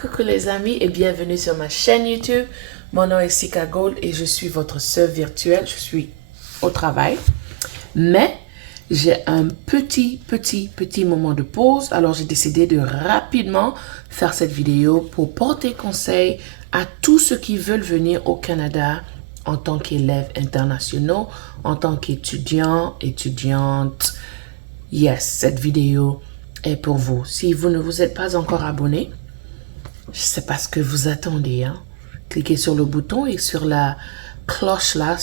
Coucou les amis et bienvenue sur ma chaîne YouTube. Mon nom est Sika Gold et je suis votre sœur virtuelle. Je suis au travail, mais j'ai un petit moment de pause. Alors j'ai décidé de rapidement faire cette vidéo pour porter conseil à tous ceux qui veulent venir au Canada en tant qu'élèves internationaux, en tant qu'étudiants, étudiantes. Yes, cette vidéo est pour vous. Si vous ne vous êtes pas encore abonné, je sais pas ce que vous attendez, hein. Cliquez sur le bouton et sur la cloche là,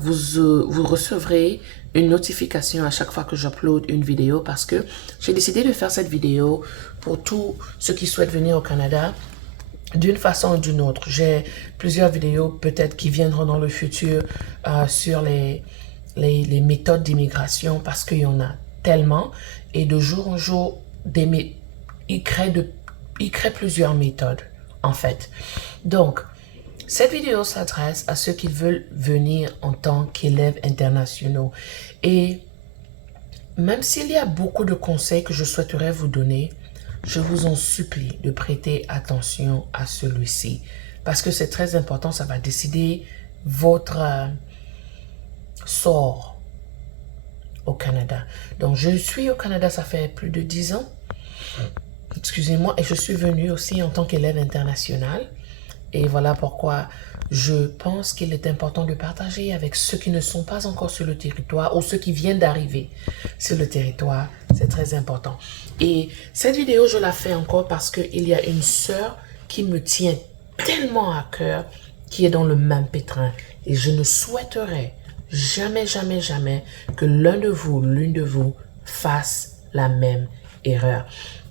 vous recevrez une notification à chaque fois que j'upload une vidéo parce que j'ai décidé de faire cette vidéo pour tous ceux qui souhaitent venir au Canada d'une façon ou d'une autre. J'ai plusieurs vidéos peut-être qui viendront dans le futur sur les méthodes d'immigration parce qu'il y en a tellement et de jour en jour, ils créent plusieurs méthodes en fait. Donc, cette vidéo s'adresse à ceux qui veulent venir en tant qu'élèves internationaux. Et même s'il y a beaucoup de conseils que je souhaiterais vous donner, je vous en supplie de prêter attention à celui-ci. Parce que c'est très important, ça va décider votre sort au Canada. Donc, je suis au Canada, ça fait plus de 10 ans. Excusez-moi, et je suis venue aussi en tant qu'élève international. Et voilà pourquoi je pense qu'il est important de partager avec ceux qui ne sont pas encore sur le territoire ou ceux qui viennent d'arriver sur le territoire. C'est très important. Et cette vidéo, je la fais encore parce qu'il y a une sœur qui me tient tellement à cœur, qui est dans le même pétrin. Et je ne souhaiterais jamais que l'une de vous fasse la même erreur.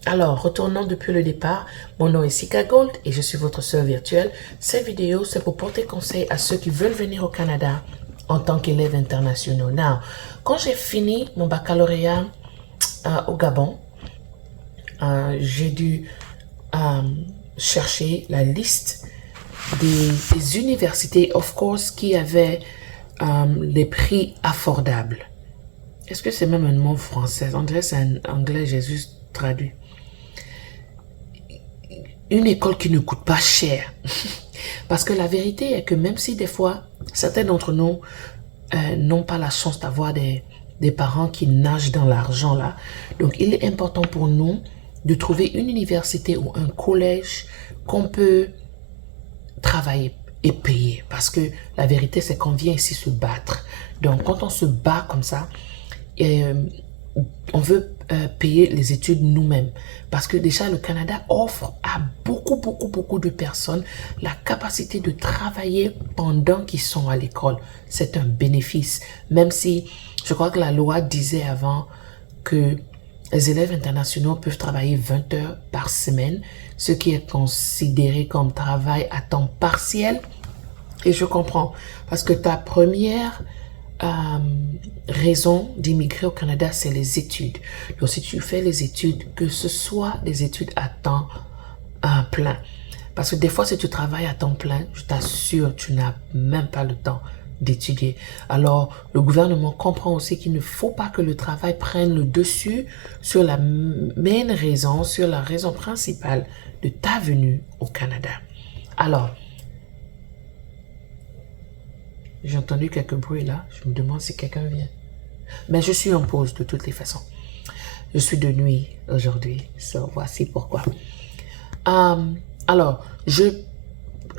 Alors, retournons depuis le départ. Mon nom est Sika Gold et je suis votre sœur virtuelle. Cette vidéo, c'est pour porter conseil à ceux qui veulent venir au Canada en tant qu'élèves internationaux. Now, quand j'ai fini mon baccalauréat au Gabon, j'ai dû chercher la liste des universités, of course, qui avaient les prix affordables. Est-ce que c'est même un mot français? On dirait que c'est un anglais, j'ai juste traduit. Une école qui ne coûte pas cher. Parce que la vérité est que même si des fois, certains d'entre nous n'ont pas la chance d'avoir des parents qui nagent dans l'argent là. Donc, il est important pour nous de trouver une université ou un collège qu'on peut travailler et payer. Parce que la vérité, c'est qu'on vient ici se battre. Donc, quand on se bat comme ça, on veut payer les études nous-mêmes. Parce que déjà, le Canada offre à beaucoup de personnes la capacité de travailler pendant qu'ils sont à l'école. C'est un bénéfice. Même si, je crois que la loi disait avant que les élèves internationaux peuvent travailler 20 heures par semaine, ce qui est considéré comme travail à temps partiel. Et je comprends. Parce que ta première raison d'immigrer au Canada, c'est les études. Donc, si tu fais les études, que ce soit des études à temps plein. Parce que des fois, si tu travailles à temps plein, je t'assure, tu n'as même pas le temps d'étudier. Alors, le gouvernement comprend aussi qu'il ne faut pas que le travail prenne le dessus sur la main raison, sur la raison principale de ta venue au Canada. Alors, j'ai entendu quelques bruits là. Je me demande si quelqu'un vient. Mais je suis en pause de toutes les façons. Je suis de nuit aujourd'hui. So, voici pourquoi. Alors,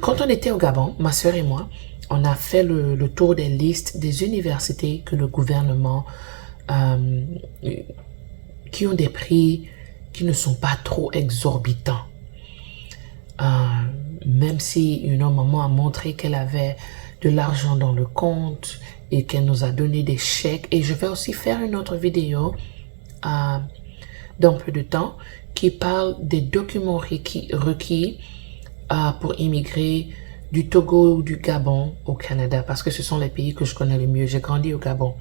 quand on était au Gabon, ma soeur et moi, on a fait le tour des listes des universités que le gouvernement, qui ont des prix qui ne sont pas trop exorbitants. Même si maman a montré qu'elle avait de l'argent dans le compte et qu'elle nous a donné des chèques. Et je vais aussi faire une autre vidéo dans peu de temps qui parle des documents requis pour immigrer du Togo ou du Gabon au Canada parce que ce sont les pays que je connais le mieux. J'ai grandi au Gabon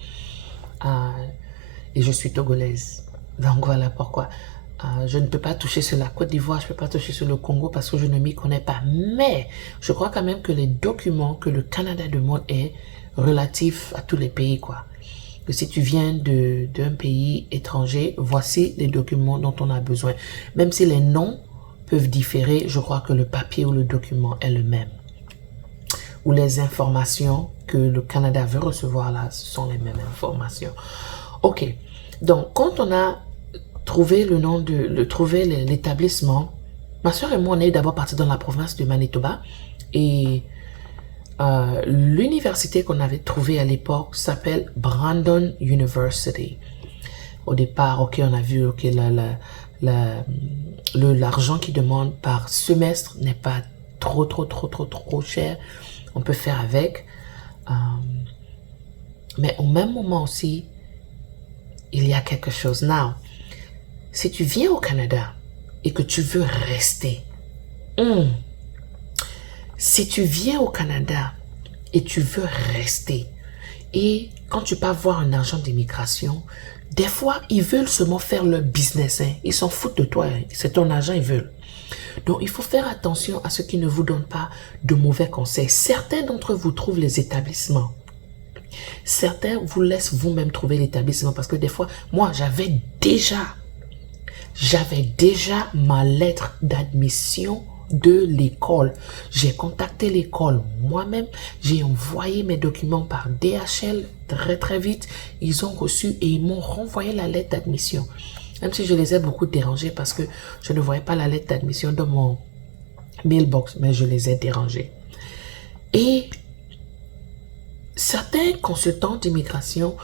et je suis togolaise. Donc voilà pourquoi. Je ne peux pas toucher sur la Côte d'Ivoire, je ne peux pas toucher sur le Congo parce que je ne m'y connais pas. Mais je crois quand même que les documents que le Canada demande est relatif à tous les pays, quoi. Que si tu viens d'un pays étranger, voici les documents dont on a besoin. Même si les noms peuvent différer, je crois que le papier ou le document est le même. Ou les informations que le Canada veut recevoir là, ce sont les mêmes informations. OK. Donc, quand on a trouvé le nom trouvé l'établissement, ma soeur et moi, on est d'abord partis dans la province de Manitoba. Et l'université qu'on avait trouvée à l'époque s'appelle Brandon University. Au départ, OK, on a vu, OK, l'argent qu'ils demandent par semestre n'est pas trop cher. On peut faire avec. Mais au même moment aussi, il y a quelque chose. Now, si tu viens au Canada et que tu veux rester, si tu viens au Canada et tu veux rester, et quand tu pars voir un agent d'immigration, des fois, ils veulent seulement faire leur business. Hein. Ils s'en foutent de toi. Hein. C'est ton agent, ils veulent. Donc, il faut faire attention à ceux qui ne vous donnent pas de mauvais conseils. Certains d'entre vous trouvent les établissements. Certains vous laissent vous-même trouver l'établissement parce que des fois, moi, j'avais déjà ma lettre d'admission de l'école. J'ai contacté l'école moi-même. J'ai envoyé mes documents par DHL très vite. Ils ont reçu et ils m'ont renvoyé la lettre d'admission. Même si je les ai beaucoup dérangés parce que je ne voyais pas la lettre d'admission dans mon mailbox, mais je les ai dérangés. Et certains consultants d'immigration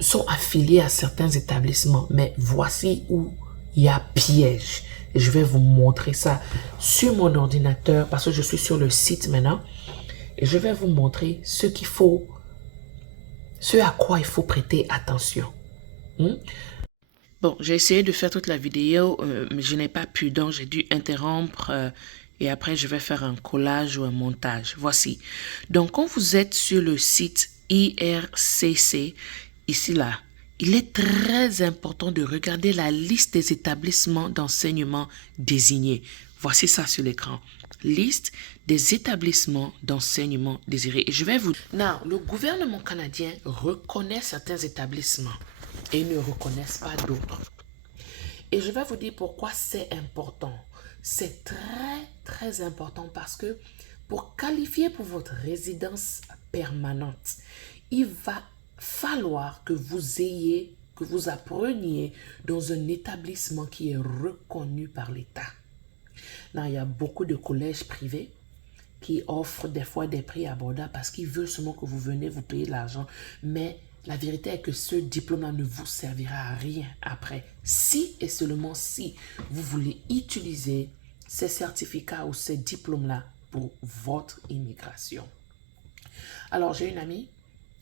sont affiliés à certains établissements, mais voici où il y a piège. Et je vais vous montrer ça sur mon ordinateur parce que je suis sur le site maintenant. Et je vais vous montrer ce à quoi il faut prêter attention. Bon, j'ai essayé de faire toute la vidéo, mais je n'ai pas pu, donc j'ai dû interrompre et après je vais faire un collage ou un montage. Voici. Donc, quand vous êtes sur le site IRCC, ici là, il est très important de regarder la liste des établissements d'enseignement désignés. Voici ça sur l'écran. Liste des établissements d'enseignement désirés. Et je vais vous... Non, le gouvernement canadien reconnaît certains établissements et ne reconnaissent pas d'autres. Et je vais vous dire pourquoi c'est important. C'est très important parce que pour qualifier pour votre résidence permanente, il va falloir que vous appreniez dans un établissement qui est reconnu par l'État. Il y a beaucoup de collèges privés qui offrent des fois des prix abordables parce qu'ils veulent seulement que vous venez vous payer l'argent. Mais la vérité est que ce diplôme-là ne vous servira à rien après. Si et seulement si vous voulez utiliser ces certificats ou ces diplômes-là pour votre immigration. Alors, j'ai une amie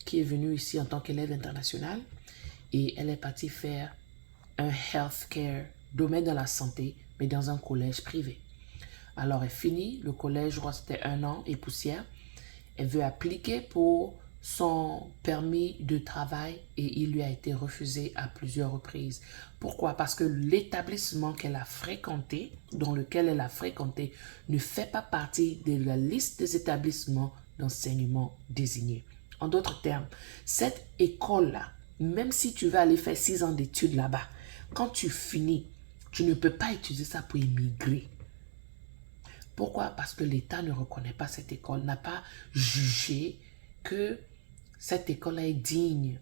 qui est venue ici en tant qu'élève international et elle est partie faire un healthcare, domaine de la santé, mais dans un collège privé. Alors, elle finit le collège, je crois que c'était 1 an et poussière. Elle veut appliquer pour son permis de travail et il lui a été refusé à plusieurs reprises. Pourquoi? Parce que l'établissement qu'elle a fréquenté, dans lequel elle a fréquenté, ne fait pas partie de la liste des établissements d'enseignement désignés. En d'autres termes, cette école-là, même si tu vas aller faire 6 ans d'études là-bas, quand tu finis, tu ne peux pas utiliser ça pour immigrer. Pourquoi? Parce que l'État ne reconnaît pas cette école, n'a pas jugé que cette école est digne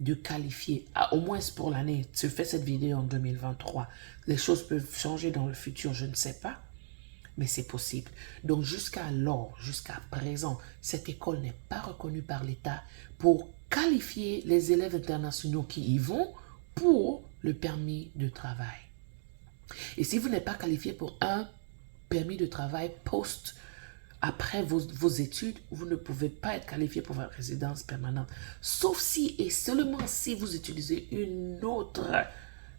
de qualifier, au moins pour l'année. Tu fais cette vidéo en 2023. Les choses peuvent changer dans le futur, je ne sais pas, mais c'est possible. Donc jusqu'à présent, cette école n'est pas reconnue par l'État pour qualifier les élèves internationaux qui y vont pour le permis de travail. Et si vous n'êtes pas qualifié pour un permis de travail après vos études, vous ne pouvez pas être qualifié pour votre résidence permanente. Sauf si et seulement si vous utilisez une autre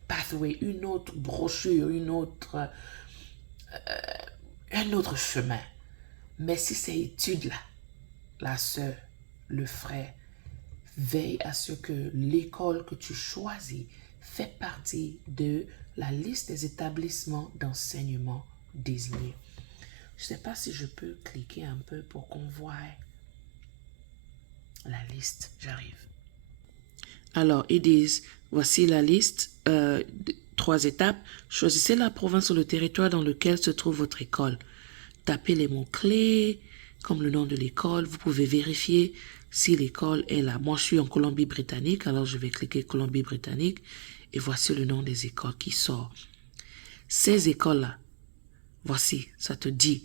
pathway, une autre brochure, un autre chemin. Mais si ces études-là, la sœur, le frère, veille à ce que l'école que tu choisis fait partie de la liste des établissements d'enseignement désignés. Je ne sais pas si je peux cliquer un peu pour qu'on voie la liste. J'arrive. Alors, ils disent, voici la liste 3 étapes. Choisissez la province ou le territoire dans lequel se trouve votre école. Tapez les mots-clés, comme le nom de l'école. Vous pouvez vérifier si l'école est là. Moi, je suis en Colombie-Britannique, alors je vais cliquer Colombie-Britannique et voici le nom des écoles qui sort. Ces écoles-là, voici, ça te dit.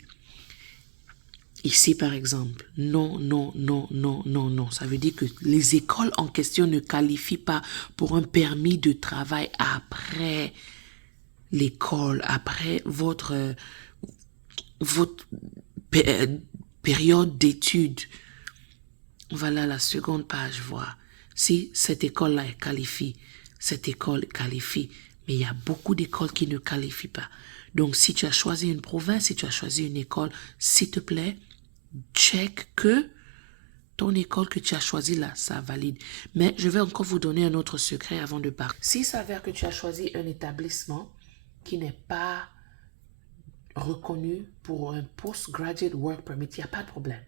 Ici, par exemple, non, non, non, non, non, non. Ça veut dire que les écoles en question ne qualifient pas pour un permis de travail après l'école, après votre période d'études. Voilà la seconde page, voir si cette école-là qualifie. Cette école qualifie, mais il y a beaucoup d'écoles qui ne qualifient pas. Donc, si tu as choisi une province, si tu as choisi une école, s'il te plaît, check que ton école que tu as choisie là, ça valide. Mais je vais encore vous donner un autre secret avant de partir. S'il s'avère que tu as choisi un établissement qui n'est pas reconnu pour un Postgraduate Work Permit, il n'y a pas de problème.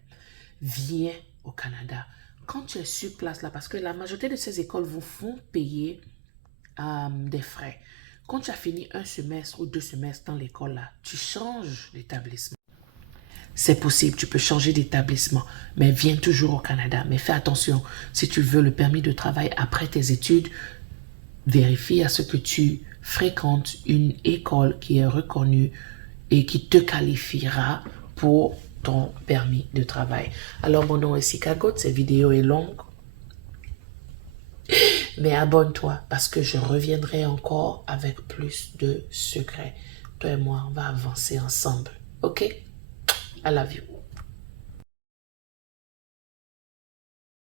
Viens au Canada. Quand tu es sur place là, parce que la majorité de ces écoles vous font payer des frais. Quand tu as fini un semestre ou 2 semestres dans l'école là, tu changes d'établissement. C'est possible, tu peux changer d'établissement, mais viens toujours au Canada. Mais fais attention, si tu veux le permis de travail après tes études, vérifie à ce que tu fréquentes une école qui est reconnue et qui te qualifiera pour ton permis de travail. Alors, mon nom est Sikagot, cette vidéo est longue, mais abonne-toi parce que je reviendrai encore avec plus de secrets. Toi et moi, on va avancer ensemble. OK? I love you.